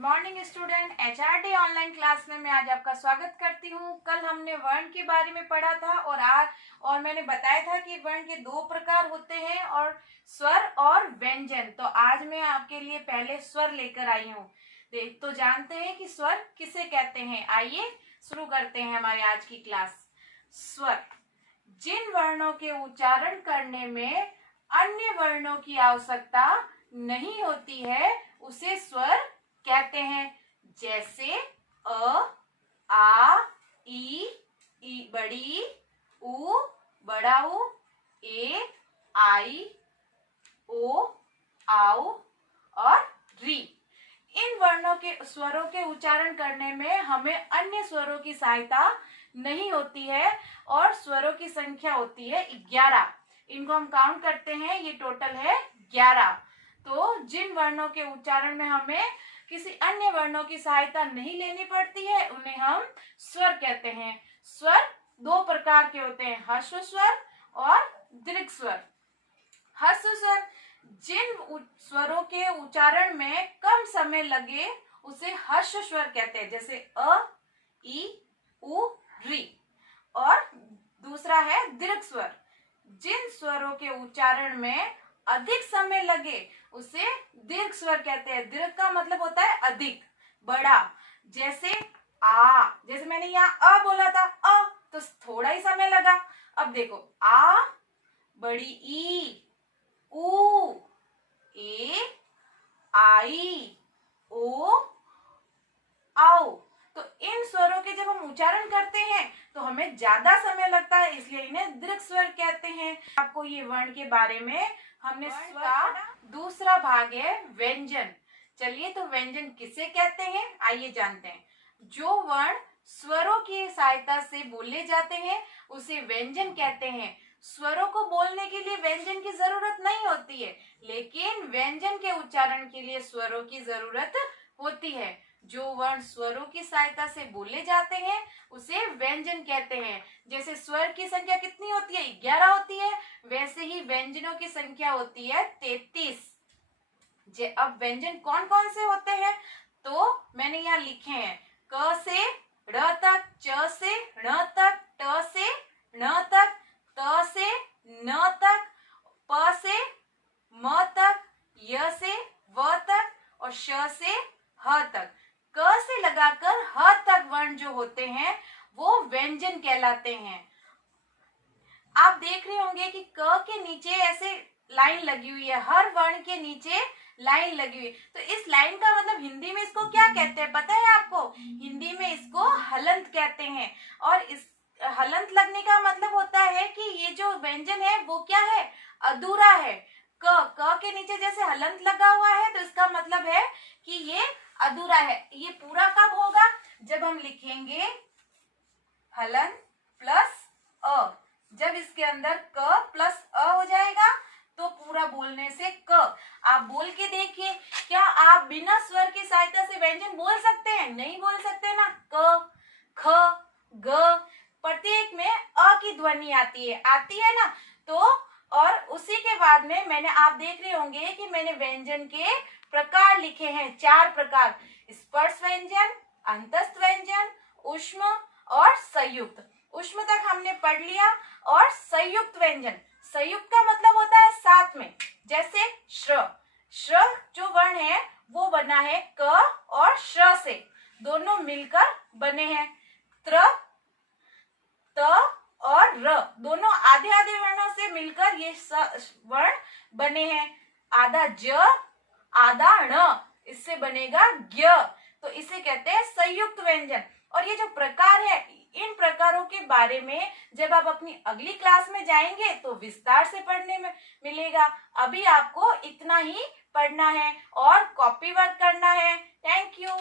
Morning student, HRD online class में मैं आज आपका स्वागत करती हूँ। कल हमने वर्ण के बारे में पढ़ा था और मैंने बताया था कि वर्ण के दो प्रकार होते हैं और स्वर और व्यंजन। तो आज मैं आपके लिए पहले स्वर लेकर आई हूँ। तो जानते हैं कि स्वर किसे कहते हैं। आइए शुरू करते हैं हमारी आज की क्लास। स्वर जिन वर्णों के उच्चारण करने में अन्य वर्णों की आवश्यकता नहीं होती है उसे स्वर कहते हैं। जैसे अ, आ, ई बड़ी, उ बड़ा उ, ए, आई, ओ, आओ और री। इन वर्णों के स्वरों के उच्चारण करने में हमें अन्य स्वरों की सहायता नहीं होती है और स्वरों की संख्या होती है 11। इनको हम काउंट करते हैं, ये टोटल है 11। तो जिन वर्णों के उच्चारण में हमें किसी अन्य वर्णों की सहायता नहीं लेनी पड़ती है उन्हें हम स्वर कहते हैं। स्वर दो प्रकार के होते हैं, ह्रस्व स्वर और दीर्घ स्वर। ह्रस्व स्वर जिन स्वरों के उच्चारण में कम समय लगे उसे ह्रस्व स्वर कहते हैं। जैसे अ, ई, उ, री। और दूसरा है दीर्घ स्वर, जिन स्वरों के उच्चारण में अधिक समय लगे उसे दीर्घ स्वर कहते हैं। दीर्घ का मतलब होता है अधिक, बड़ा। जैसे आ, जैसे मैंने यहाँ अ बोला था, अ तो थोड़ा ही समय लगा। अब देखो आ, बड़ी ई, उ, ए, आई, ओ, आओ। तो इन स्वरों के जब हम उच्चारण करते हैं तो हमें ज्यादा समय लगता है, इसलिए इन्हें दीर्घ स्वर कहते हैं। आपको ये वर्ण के बारे में हमने स्वर का दूसरा भाग है व्यंजन। चलिए तो व्यंजन किसे कहते हैं आइए जानते हैं। जो वर्ण स्वरों की सहायता से बोले जाते हैं उसे व्यंजन कहते हैं। स्वरों को बोलने के लिए व्यंजन की जरूरत नहीं होती है, लेकिन व्यंजन के उच्चारण के लिए स्वरों की जरूरत होती है। जो वर्ण स्वरों की सहायता से बोले जाते हैं उसे व्यंजन कहते हैं। जैसे स्वर की संख्या कितनी होती है, 11 होती है, वैसे ही व्यंजनों की संख्या होती है 33। अब व्यंजन कौन कौन से होते हैं तो मैंने यहाँ लिखे हैं। क से ड़ तक, च से ण तक, ट से ण तक, त से न तक, प से म तक, य से व तक और श से ह तक। क से लगाकर ह तक वर्ण जो होते हैं वो व्यंजन कहलाते हैं। आप देख रहे होंगे कि क के नीचे ऐसे लाइन लगी हुई है, हर वर्ण के नीचे लाइन लगी हुई है। तो इस लाइन का मतलब हिंदी में इसको क्या कहते हैं पता है आपको? हिंदी में इसको हलंत कहते हैं। और इस हलंत लगने का मतलब होता है कि ये जो व्यंजन है वो क्या है, अधूरा है। क के नीचे जैसे हलंत लगा हुआ है तो इसका मतलब है कि ये अधूरा है। ये पूरा कब होगा, जब हम लिखेंगे हलंत प्लस अ। जब इसके अंदर क प्लस अ हो जाएगा तो पूरा बोलने से क। आप बोल के देखिए, क्या आप बिना स्वर की सहायता से व्यंजन बोल सकते हैं? नहीं बोल सकते ना। क, ख, ग प्रत्येक में अ की ध्वनि आती है ना। तो और उसी के बाद में मैंने, आप देख रहे होंगे कि मैंने व्यंजन के प्रकार लिखे हैं, 4 प्रकार। स्पर्श व्यंजन, अंतस्थ व्यंजन, ऊष्म और संयुक्त। ऊष्म तक हमने पढ़ लिया। और संयुक्त व्यंजन, संयुक्त का मतलब होता है साथ में। जैसे श्र, श्र जो वर्ण है वो बना है क और श्र से, दोनों मिलकर बने हैं। त्र, त और र दोनों आधे आधे वर्णों से मिलकर ये वर्ण बने हैं। आधा ज, आधा ण, इससे बनेगा ज्ञ। तो इसे कहते हैं संयुक्त व्यंजन। और ये जो प्रकार है, इन प्रकारों के बारे में जब आप अपनी अगली क्लास में जाएंगे तो विस्तार से पढ़ने में मिलेगा। अभी आपको इतना ही पढ़ना है और कॉपी वर्क करना है। Thank you.